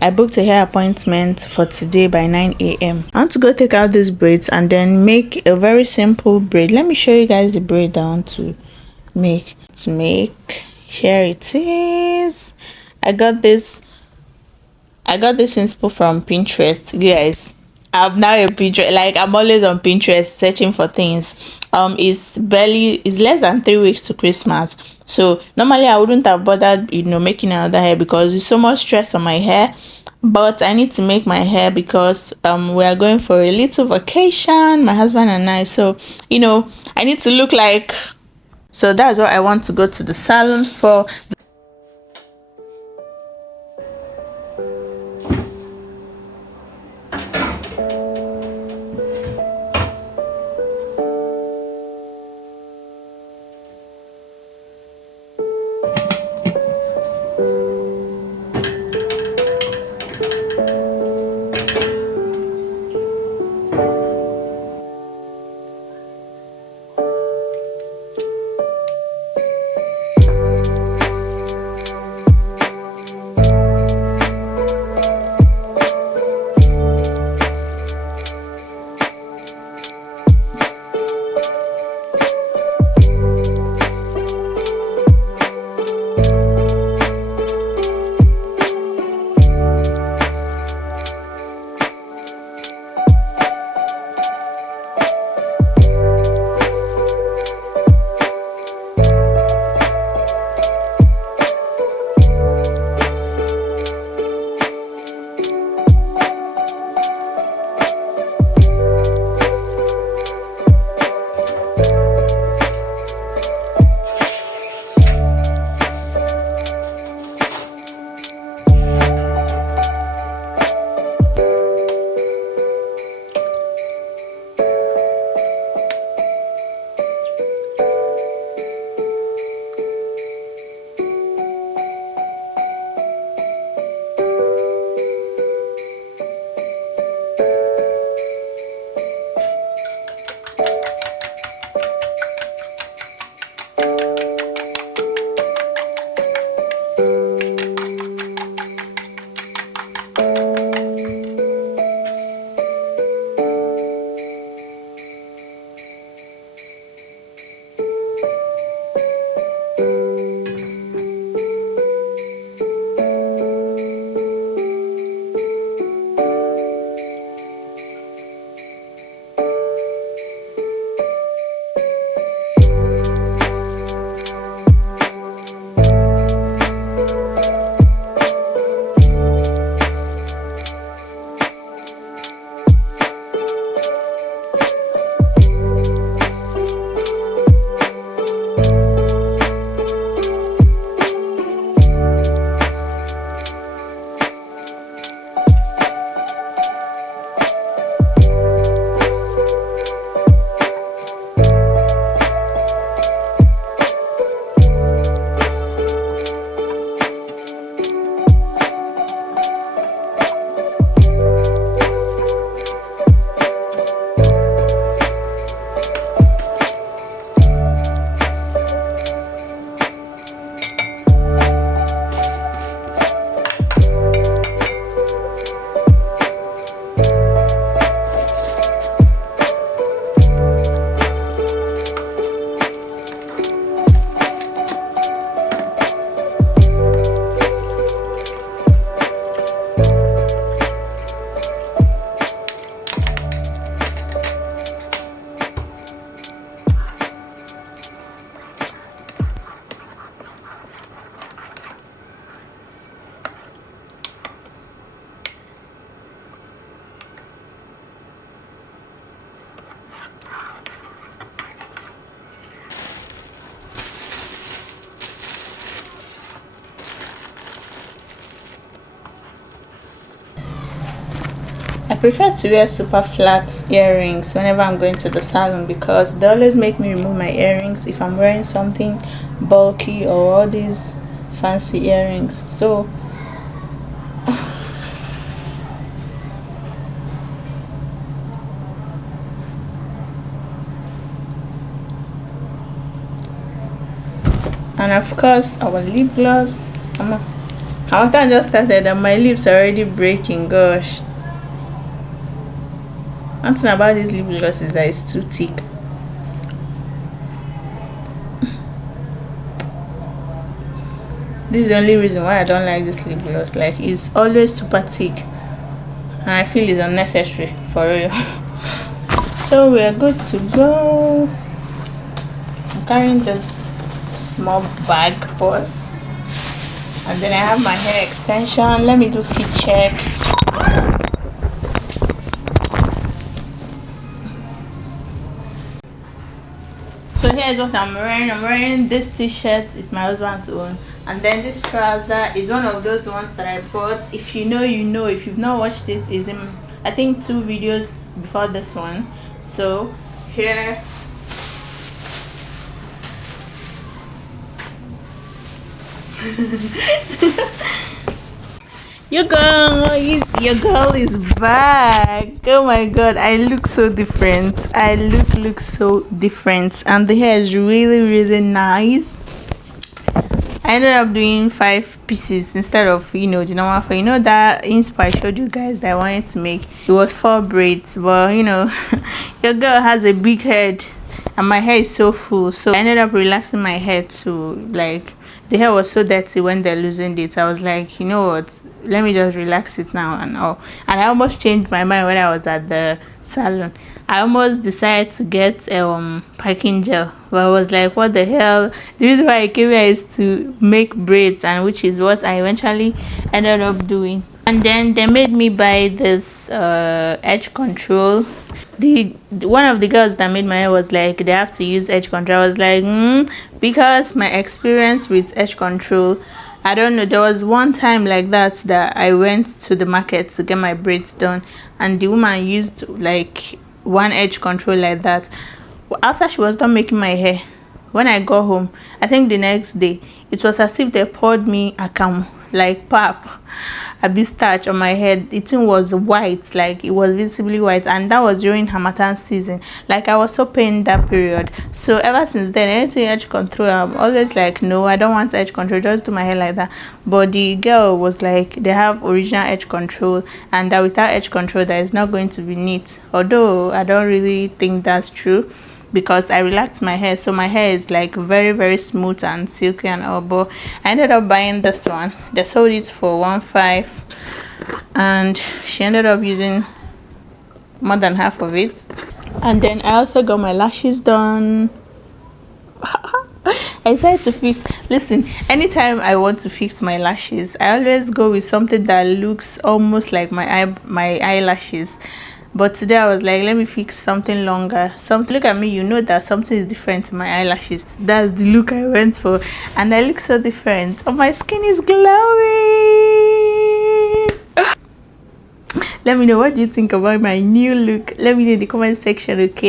I booked a hair appointment for today by 9 a.m. I want to go take out these braids and then make a very simple braid. Let me show you guys the braid I want to make. Here it is. I got this inspo from Pinterest, guys. I'm now a Pinterest, like I'm always on Pinterest searching for things. It's less than 3 weeks to Christmas, so normally I wouldn't have bothered, making another hair because it's so much stress on my hair. But I need to make my hair because we are going for a little vacation, my husband and I. So I need to look like. So that's what I want to go to the salon for. I prefer to wear super flat earrings whenever I'm going to the salon because they always make me remove my earrings if I'm wearing something bulky or all these fancy earrings. So and of course our lip gloss. Our time just started and my lips are already breaking. Gosh. One thing about this lip gloss is that it's too thick. This is the only reason why I don't like this lip gloss. Like, it's always super thick, and I feel it's unnecessary for real. So we are good to go. I'm carrying this small bag purse, and then I have my hair extension. Let me do fit check. So here's what I'm wearing. I'm wearing this t-shirt. It's my husband's own, and then this trouser is one of those ones that I bought. If you know, you know. If you've not watched it, is in, I think, 2 videos before this one. So here, your girl is back. Oh my god, I look so different. I look so different, and the hair is really nice. I ended up doing 5 pieces instead of, the normal 4. That inspo I showed you guys that I wanted to make, it was 4 braids, but your girl has a big head and my hair is so full, so I ended up relaxing my hair to, like, the hair was so dirty when they loosened it. I was like, you know what, let me just relax it now and all. And I almost changed my mind when I was at the salon. I almost decided to get packing gel, but I was like, what the hell. The reason why I came here is to make braids, and which is what I eventually ended up doing. And then they made me buy this edge control. The one of the girls that made my hair was like, they have to use edge control. I was like, because my experience with edge control, I don't know, there was one time like that I went to the market to get my braids done, and the woman used like one edge control like that. After she was done making my hair, when I got home, I think the next day, it was as if they poured me a like pap a bit starch on my head. It was white, like it was visibly white, and that was during Harmattan season. Like, I was so pained that period. So ever since then, anything edge control, I'm always like, no, I don't want edge control, just do my hair like that. But the girl was like, they have original edge control, and that without edge control that is not going to be neat. Although I don't really think that's true, because I relaxed my hair, so my hair is like very smooth and silky and all. But I ended up buying this one. They sold it for 1.5, and she ended up using more than half of it. And then I also got my lashes done. I decided to fix, listen, anytime I want to fix my lashes, I always go with something that looks almost like my eyelashes. But today I was like, let me fix something longer. Look at me, you know that something is different in my eyelashes. That's the look I went for, and I look so different. Oh, my skin is glowing. Let me know, what do you think about my new look? Let me know in the comment section, okay?